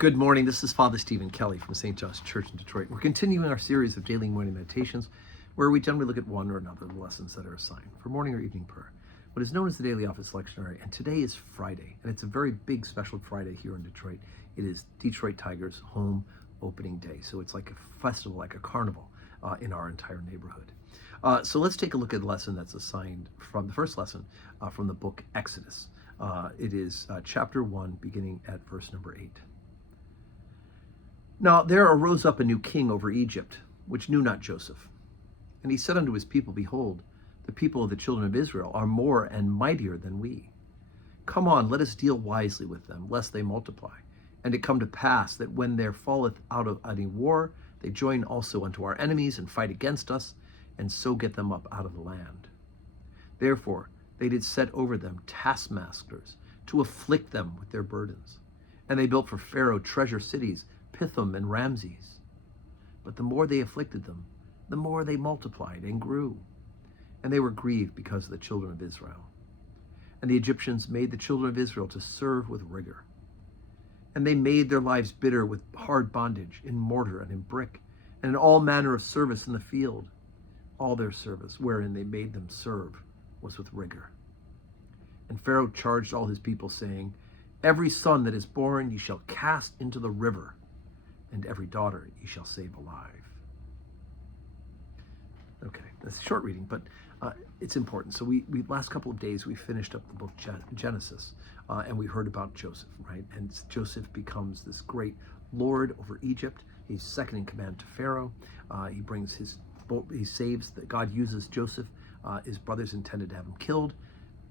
Good morning. This is Father Stephen Kelly from St. John's Church in Detroit. We're continuing our series of daily morning meditations where we generally look at one or another of the lessons that are assigned for morning or evening prayer, what is known as the Daily Office Lectionary. And today is Friday, and it's a very big special Friday here in Detroit. It is Detroit Tigers' home opening day. So it's like a festival, like a carnival in our entire neighborhood. So let's take a look at the lesson that's assigned from the first lesson from the book Exodus. It is chapter 1, beginning at verse number 8. Now there arose up a new king over Egypt, which knew not Joseph. And he said unto his people, Behold, the people of the children of Israel are more and mightier than we. Come on, let us deal wisely with them, lest they multiply. And it come to pass that when there falleth out of any war, they join also unto our enemies and fight against us, and so get them up out of the land. Therefore they did set over them taskmasters to afflict them with their burdens. And they built for Pharaoh treasure cities, Pithom and Ramses. But the more they afflicted them, the more they multiplied and grew. And they were grieved because of the children of Israel. And the Egyptians made the children of Israel to serve with rigor. And they made their lives bitter with hard bondage in mortar and in brick, and in all manner of service in the field. All their service, wherein they made them serve, was with rigor. And Pharaoh charged all his people, saying, Every son that is born ye shall cast into the river, and every daughter ye shall save alive. Okay, that's a short reading, but it's important. So we last couple of days we finished up the book Genesis, and we heard about Joseph, right? And Joseph becomes this great lord over Egypt. He's second in command to Pharaoh. He saves that God uses Joseph. His brothers intended to have him killed.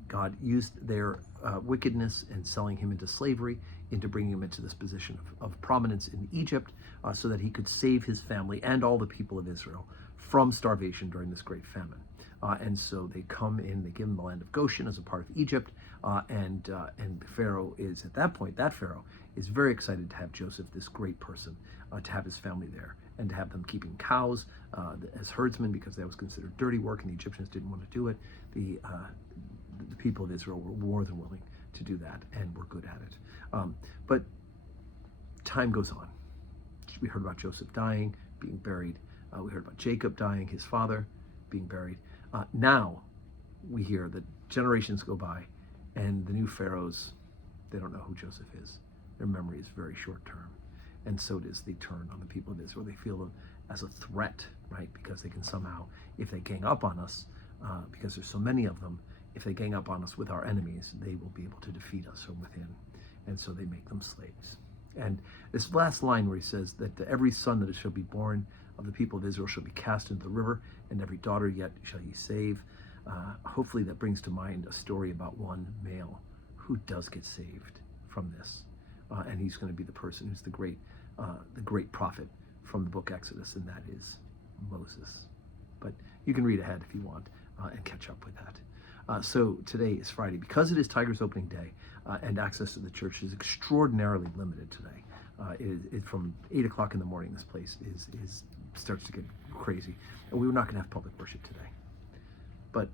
God used their wickedness and selling him into slavery, into bringing him into this position of prominence in Egypt, so that he could save his family and all the people of Israel from starvation during this great famine. And so they come in, they give him the land of Goshen as a part of Egypt, and Pharaoh is, at that point, that Pharaoh is very excited to have Joseph, this great person, to have his family there, and to have them keeping cows as herdsmen, because that was considered dirty work, and the Egyptians didn't want to do it. The people of Israel were more than willing to do that and were good at it. But time goes on. We heard about Joseph dying, being buried. We heard about Jacob dying, his father being buried. Now we hear that generations go by and the new pharaohs, they don't know who Joseph is. Their memory is very short term. And so does the turn on the people of Israel. They feel them as a threat, right? Because they can somehow, if they gang up on us, because there's so many of them, if they gang up on us with our enemies, they will be able to defeat us from within. And so they make them slaves. And this last line where he says that every son that shall be born of the people of Israel shall be cast into the river, and every daughter yet shall ye save. Hopefully that brings to mind a story about one male who does get saved from this. And he's going to be the person who's the great prophet from the book Exodus, and that is Moses. But you can read ahead if you want and catch up with that. So today is Friday. Because it is Tigers opening day and access to the church is extraordinarily limited today. From 8 o'clock in the morning, this place starts to get crazy. And we're not going to have public worship today. But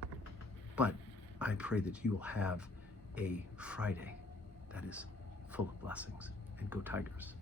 I pray that you will have a Friday that is full of blessings. And go Tigers.